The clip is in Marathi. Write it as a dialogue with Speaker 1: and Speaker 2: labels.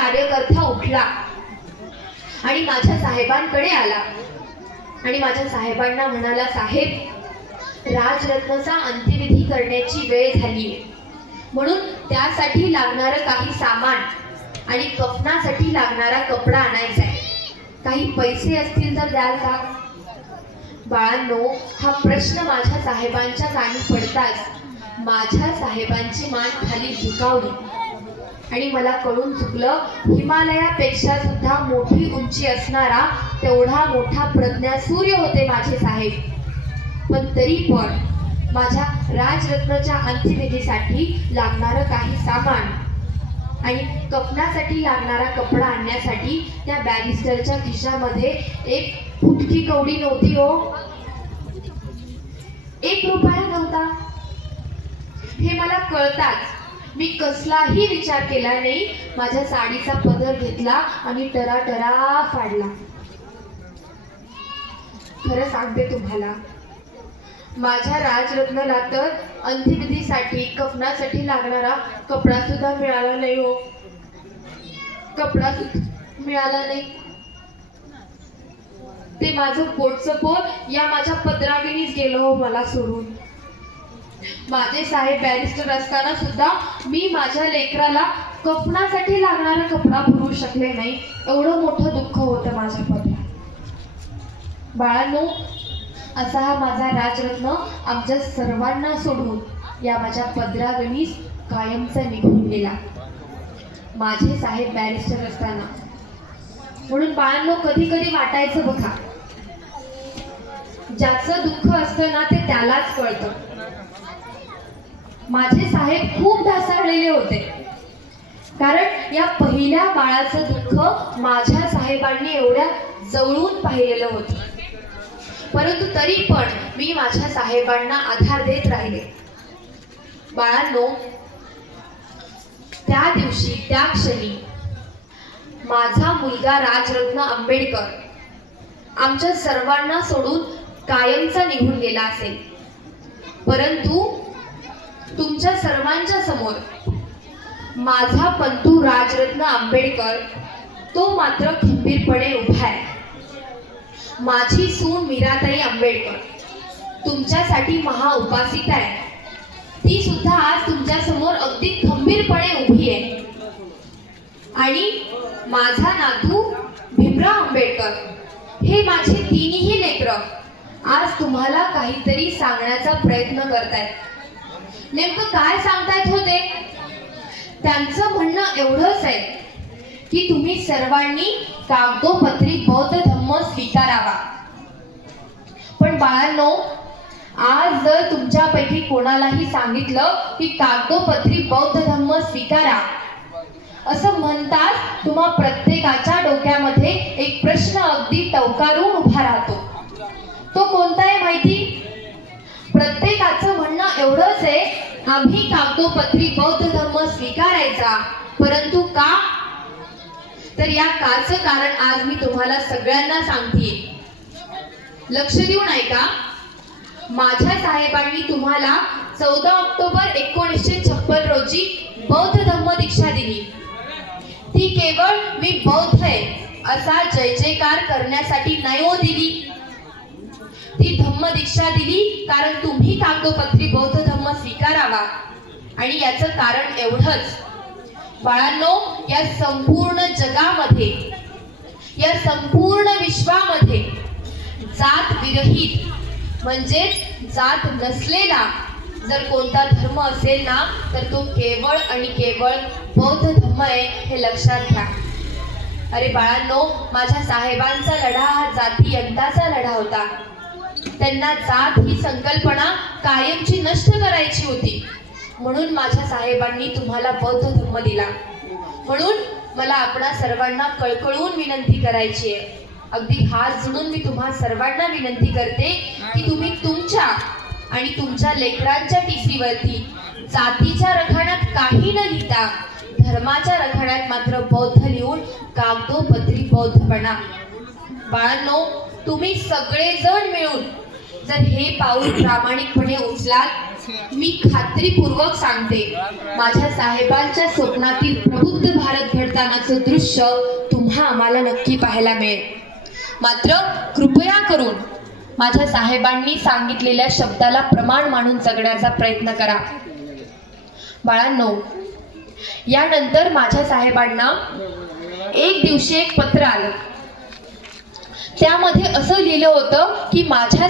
Speaker 1: कार्यकर्ता उठला. आणि माझ्या साहेबांकडे आला. आणि माझ्या साहेबांना म्हणाला साहेब राजरत्नचा अंत्यविधी करण्याची वेळ झाली म्हणून त्यासाठी लागणारं काही सामान आणि कफनासाठी लागणारा कपडा आणायचा आहे. काही पैसे असतील तर द्याल का? बाळांनो हा प्रश्न माझ्या साहेबांच्या कानी पडताच माझ्या साहेबांची मान खाली झुकावली. आणि मला कळून चुकलं. हिमालयापेक्षा सुद्धा मोठी उंची असणारा तेवढा मोठा प्रज्ञा सूर्य होते माझे साहेब. पण तरी पण माझ्या राजरत्नच्या अंत्यविधीसाठी लागणारं काही सामान आणि कपनासाठी लागणारा कपडा आणण्यासाठी त्या बॅरिस्टरच्या खिशामध्ये एक फुटकी कवडी नव्हती हो. एक रुपया नव्हता. हे मला कळताच मी कसलाही विचार केला नाही माझ्या साडीचा पदर घेतला आणि टरा टरा फाडला. खरं सांगते तुम्हाला माझ्या राजरत्नला तर अंत्यविधीसाठी कफनासाठी लागणारा कपडा सुद्धा मिळाला नाही हो. कपडा सुद्धा मिळाला नाही. ते माझं पोटचं पोट या माझ्या पदराविनीच गेलो हो मला सोडून. माझे साहेब बॅरिस्टर असताना सुद्धा मी माझ्या लेकराला कफनासाठी लागणारा कपडा पुरवू शकले नाही. एवढं मोठं दुःख होतं माझ्या पदरात बाळांनो असा हा माझा राजरत्न आमच्या सर्वांना सोडून या माझ्या पदरागणीस कायमचा निघून गेला. माझे साहेब बॅरिस्टर असताना. म्हणून बाळांनो कधी कधी वाटायचं बघा. ज्याचं दुःख असतं ना ते त्यालाच कळतं. माझे साहेब खूप ढासाळलेले होते. कारण या पहिल्या बाळाचं दुःख माझ्या साहेबांनी एवढ्या जवळून पाहिलेलं होतं. परंतु तरी पण मी माझ्या साहेबांना आधार देत राहिले. बाळांनो त्या दिवशी त्या क्षणी माझा मुलगा राजरत्न आंबेडकर आमच्या सर्वांना सोडून कायमचा निघून गेला असेल. परंतु तुमच्या सर्वांच्या समोर. माझा पंतू राजरत्न आंबेडकर तो मात्र खंबीरपणे उभा आहे. माझी सून मीराताई आंबेडकर तुमच्यासाठी महाउपासिका आहे. ती सुद्धा आज तुमच्यासमोर अगदी खंबीरपणे उभी आहे. आणि माझा नातू भीमराव आंबेडकर हे माझे तिन्ही लेकरं आज तुम्हाला काहीतरी सांगण्याचा प्रयत्न करतायत. नेमकं काय सांगतायत होते? त्यांचं म्हणणं एवढंच आहे की तुम्ही सर्वांनी कागदोपत्री बौद्ध धम्म स्वीकारावा. पण बाळांनो आज जर तुमच्यापैकी कोणालाही सांगितलं की कागदोपत्री बौद्ध धम्म स्वीकारा असं म्हणताच तुम्हा प्रत्येकाच्या डोक्यामध्ये एक प्रश्न अगदी टवकारून उभा राहतो. आम्ही कागदोपत्री बौद्ध धर्म स्वीकारायचा. परंतु का? तर या काचं कारण आज मी तुम्हाला सगळ्यांना सांगते. लक्ष देऊन ऐका. माझ्या साहेबांनी तुम्हाला चौदा ऑक्टोबर एकोणीसशे छप्पन रोजी बौद्ध धर्म दीक्षा दिली. ती केवळ मी बौद्ध आहे असा जय जयकार करण्यासाठी नाही हो दिली. ती धम्म दीक्षा दिली कारण तुम्ही कागदोपत्री बौद्ध धम्म स्वीकारावा. आणि याचं कारण एवढंच. बाळांनो या संपूर्ण जगामध्ये या संपूर्ण विश्वामध्ये जात विरहित म्हणजे जात नसलेला जर कोणता धर्म असेल ना तर तो केवळ आणि केवळ बौद्ध धर्म आहे हे लक्षात घ्या. अरे बाळांनो माझ्या साहेबांचा लढा हा जाती यंदाचा लढा होता. त्यांना जात ही संकल्पना कायमची नष्ट करायची होती. म्हणून माझ्या साहेबांनी तुम्हाला बौद्ध धर्म दिला. म्हणून मला आपणा सर्वांना कळकळून विनंती करायची आहे. अगदी हात जोडून मी तुम्हा सर्वांना विनंती करते की तुम्ही तुमच्या आणि तुमच्या लेकरांच्या टीसीवरती जातीच्या रखाण्यात काही न लिहिता धर्माच्या रखाण्यात मात्र बौद्ध लिहून कागदोपत्री बौद्धपणा बाळांनो तुम्ही सगळेजण मिळून जर हे पाऊल प्रामाणिकपणे उचलाल मी खात्रीपूर्वक सांगते माझ्या साहेबांच्या स्वप्नातील प्रबुद्ध भारत घडतानाचं दृश्य तुम्हा आम्हाला नक्की पाहायला मिळेल. मात्र कृपया करून माझ्या साहेबांनी सांगितलेल्या शब्दाला प्रमाण मानून जगण्याचा प्रयत्न करा. बाळांनो यानंतर माझ्या साहेबांना एक दिवशी एक पत्र आलं. त्यामध्ये असं लिहिलं होतं की माझ्या